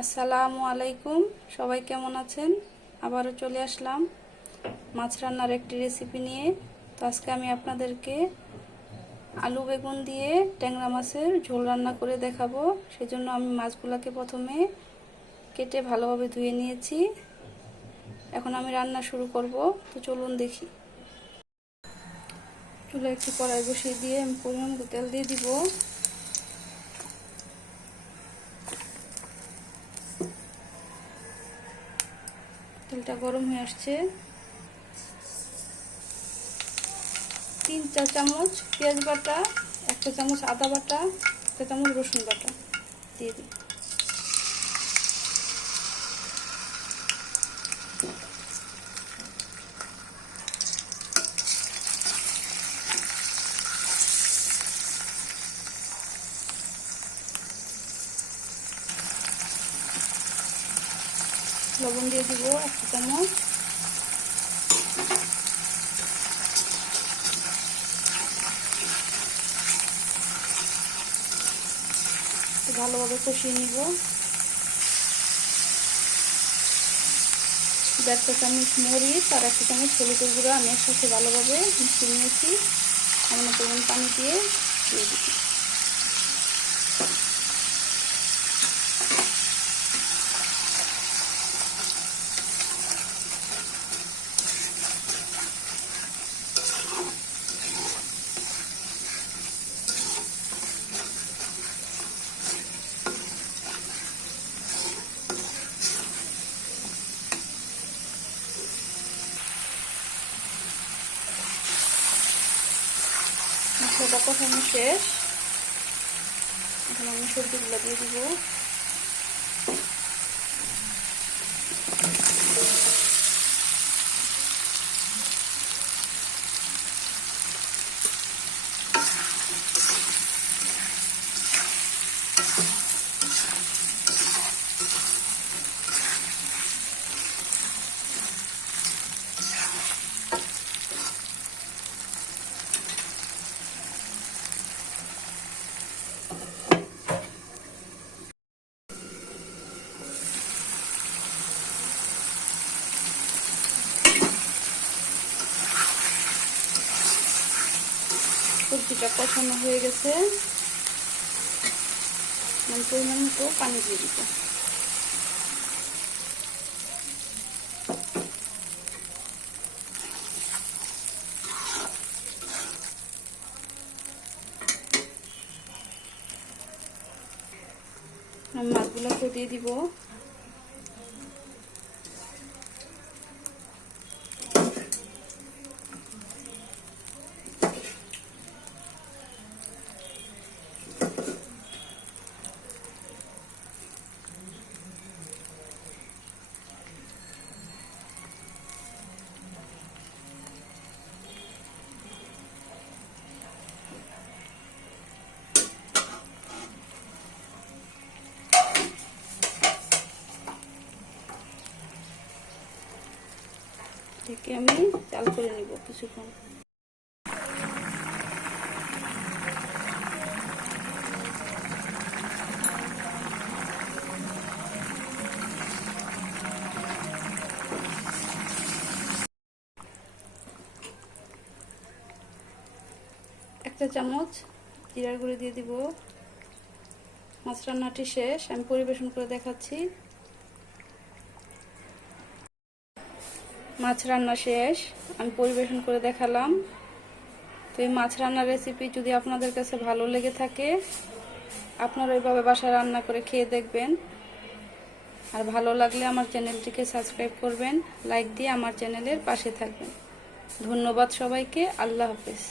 আসসালামু আলাইকুম, সবাই কেমন আছেন? আবারও চলে আসলাম মাছ রান্নার একটি রেসিপি নিয়ে। তো আজকে আমি আপনাদেরকে আলু বেগুন দিয়ে ট্যাংরা মাছের ঝোল রান্না করে দেখাবো। সেজন্য আমি মাছগুলোকে প্রথমে কেটে ভালোভাবে ধুয়ে নিয়েছি। এখন আমি রান্না শুরু করব। তো চলুন দেখি। চুলায় একটি কড়াই বসিয়ে দিয়ে আমি পরিমাণ মতো তেল দিয়ে দিব। তেলটা গরম হয়ে আসছে। 3 চা চামচ পেঁয়াজ বাটা, 1 চা চামচ আদা বাটা, 1 চা চামচ রসুন বাটা দিয়ে দিই। লবণ দিয়ে দিব 1 চা চামচ। ভালোভাবে কষিয়ে নিব। 1.5 চা চামচ মরিচ আর 1 চা চামচ হলুদের গুঁড়ো আমি একসাথে ভালোভাবে মিশিয়ে নিয়েছি। সামান্য পরিমাণ পানি দিয়ে দিচ্ছি। মশলাটা কষানো শেষ। এখন আমি সবজিগুলো দিয়ে দিব। সবজিটা কষানো হয়ে গেছে। আমি পরিমাণ মতো পানি দিয়ে দিব। আমি মাছগুলোকে দিয়ে দিব। থেকে আমি চাল করে নিব কিছুক্ষণ। একটা চামচ জিরার গুঁড়ো দিয়ে দিব। মাছ রান্নাটি শেষ, আমি পরিবেশন করে দেখাচ্ছি। মাছ রান্না শেষ, আমি পরিবেশন করে দেখালাম। তো এই মাছ রান্নার রেসিপি যদি আপনাদের কাছে ভালো লেগে থাকে, আপনারা ওইভাবে বাসায় রান্না করে খেয়ে দেখবেন। আর ভালো লাগলে আমার চ্যানেলটিকে সাবস্ক্রাইব করবেন, লাইক দিয়ে আমার চ্যানেলের পাশে থাকবেন। ধন্যবাদ সবাইকে। আল্লাহ হাফেজ।